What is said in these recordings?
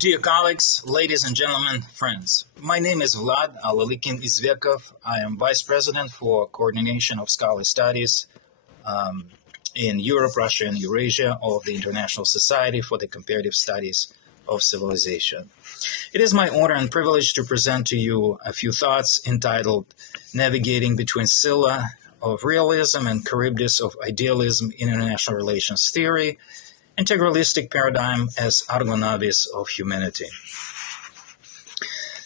Dear colleagues, ladies and gentlemen, friends, my name is Vlad Alalykin-Izvekov. I am Vice President for Coordination of Scholarly Studies in Europe, Russia, and Eurasia of the International Society for the Comparative Studies of Civilization. It is my honor and privilege to present to you a few thoughts entitled Navigating Between Scylla of Realism and Charybdis of Idealism in International Relations Theory, Integralistic Paradigm as Argonavis of Humanity.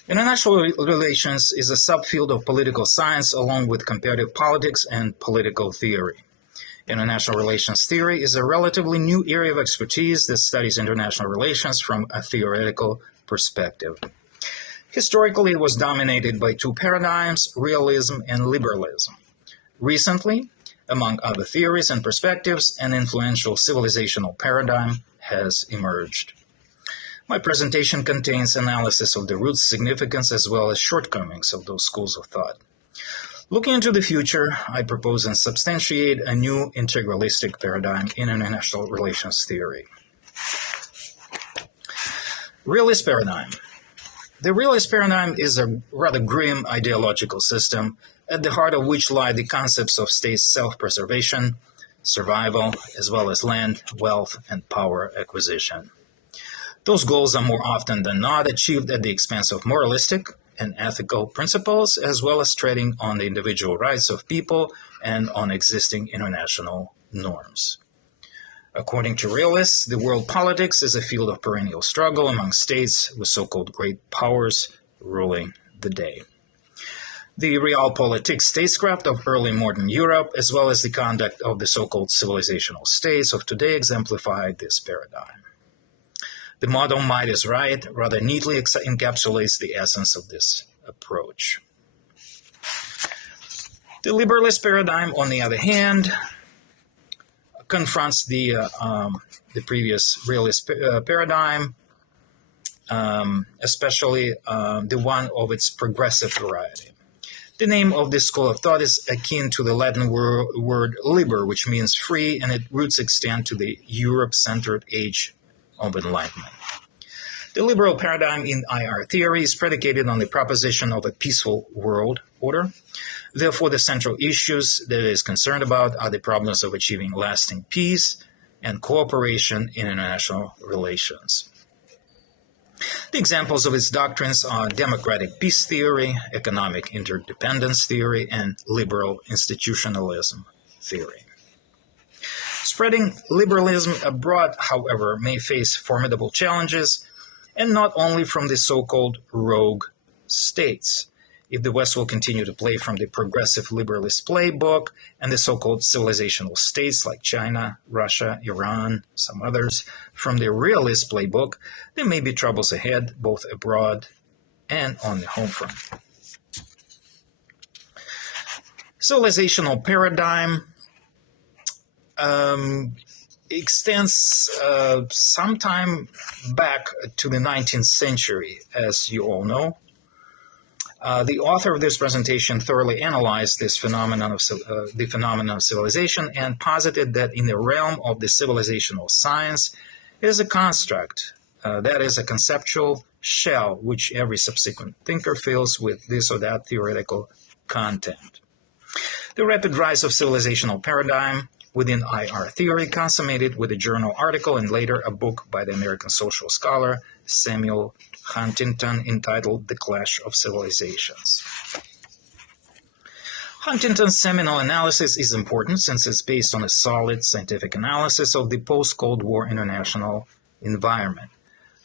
International relations is a subfield of political science along with comparative politics and political theory. International relations theory is a relatively new area of expertise that studies international relations from a theoretical perspective. Historically, it was dominated by two paradigms, realism and liberalism. Recently, among other theories and perspectives, an influential civilizational paradigm has emerged. My presentation contains analysis of the roots, significance, as well as shortcomings of those schools of thought. Looking into the future, I propose and substantiate a new integralistic paradigm in international relations theory. Realist paradigm. The realist paradigm is a rather grim ideological system at the heart of which lie the concepts of state self-preservation, survival, as well as land, wealth, and power acquisition. Those goals are more often than not achieved at the expense of moralistic and ethical principles, as well as treading on the individual rights of people and on existing international norms. According to realists, the world politics is a field of perennial struggle among states with so-called great powers ruling the day. The realpolitik statecraft of early modern Europe, as well as the conduct of the so-called civilizational states of today, exemplified this paradigm. The motto "Might is Right" rather neatly encapsulates the essence of this approach. The liberalist paradigm, on the other hand, confronts the previous realist paradigm, especially the one of its progressive variety. The name of this school of thought is akin to the Latin word liber, which means free, and its roots extend to the Europe-centered age of enlightenment. The liberal paradigm in IR theory is predicated on the proposition of a peaceful world order. Therefore, the central issues that it is concerned about are the problems of achieving lasting peace and cooperation in international relations. The examples of its doctrines are democratic peace theory, economic interdependence theory, and liberal institutionalism theory. Spreading liberalism abroad, however, may face formidable challenges, and not only from the so-called rogue states. If the West will continue to play from the progressive liberalist playbook and the so-called civilizational states like China, Russia, Iran, some others, from the realist playbook, there may be troubles ahead, both abroad and on the home front. Civilizational paradigm extends sometime back to the 19th century, as you all know. The author of this presentation thoroughly analyzed this phenomenon of civilization and posited that in the realm of the civilizational science, it is a construct, that is a conceptual shell which every subsequent thinker fills with this or that theoretical content. The rapid rise of civilizational paradigm within IR theory consummated with a journal article and later a book by the American social scholar Samuel Huntington entitled The Clash of Civilizations. Huntington's seminal analysis is important since it's based on a solid scientific analysis of the post-Cold War international environment.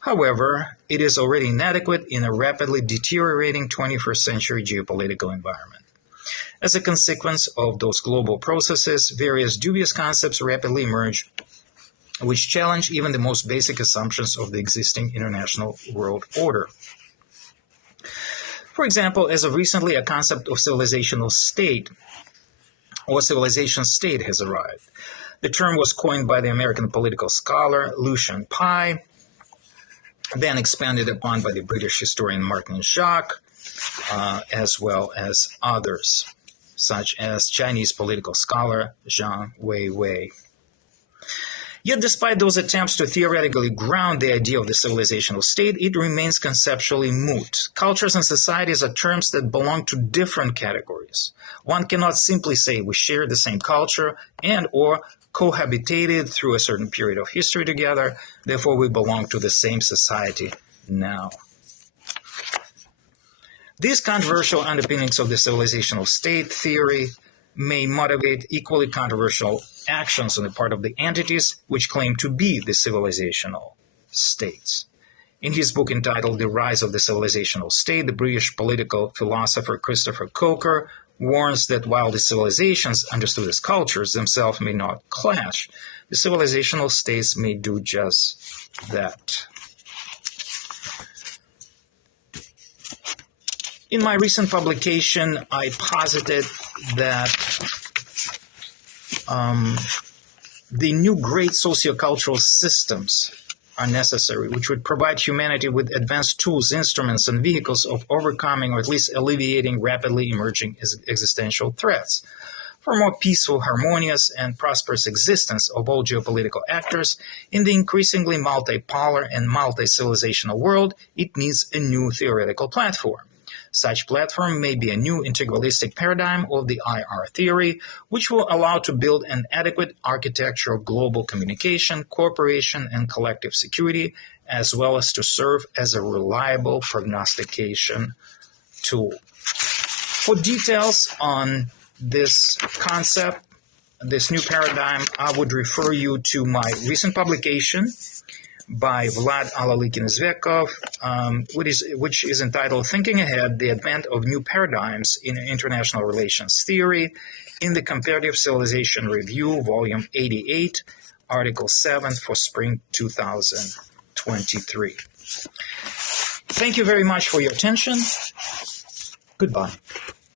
However, it is already inadequate in a rapidly deteriorating 21st century geopolitical environment. As a consequence of those global processes, various dubious concepts rapidly emerge which challenge even the most basic assumptions of the existing international world order. For example, as of recently, a concept of civilizational state or civilization state has arrived. The term was coined by the American political scholar Lucian Pye, then expanded upon by the British historian Martin Jacques, as well as others, such as Chinese political scholar Zhang Weiwei. Yet despite those attempts to theoretically ground the idea of the civilizational state, it remains conceptually moot. Cultures and societies are terms that belong to different categories. One cannot simply say we share the same culture and or cohabitated through a certain period of history together, therefore we belong to the same society now. These controversial underpinnings of the civilizational state theory may motivate equally controversial actions on the part of the entities which claim to be the civilizational states. In his book entitled The Rise of the Civilizational State, the British political philosopher Christopher Coker warns that while the civilizations, understood as cultures, themselves may not clash, the civilizational states may do just that. In my recent publication, I posited that the new great sociocultural systems are necessary, which would provide humanity with advanced tools, instruments, and vehicles of overcoming or at least alleviating rapidly emerging existential threats. For a more peaceful, harmonious, and prosperous existence of all geopolitical actors in the increasingly multipolar and multi-civilizational world, it needs a new theoretical platform. Such platform may be a new integralistic paradigm of the IR theory, which will allow to build an adequate architecture of global communication, cooperation, and collective security, as well as to serve as a reliable prognostication tool. For details on this concept, this new paradigm, I would refer you to my recent publication by Vlad Alalykin-Izvekov, which is entitled Thinking Ahead, the Advent of New Paradigms in International Relations Theory, in the Comparative Civilization Review, Volume 88, Article 7 for Spring 2023. Thank you very much for your attention. Goodbye.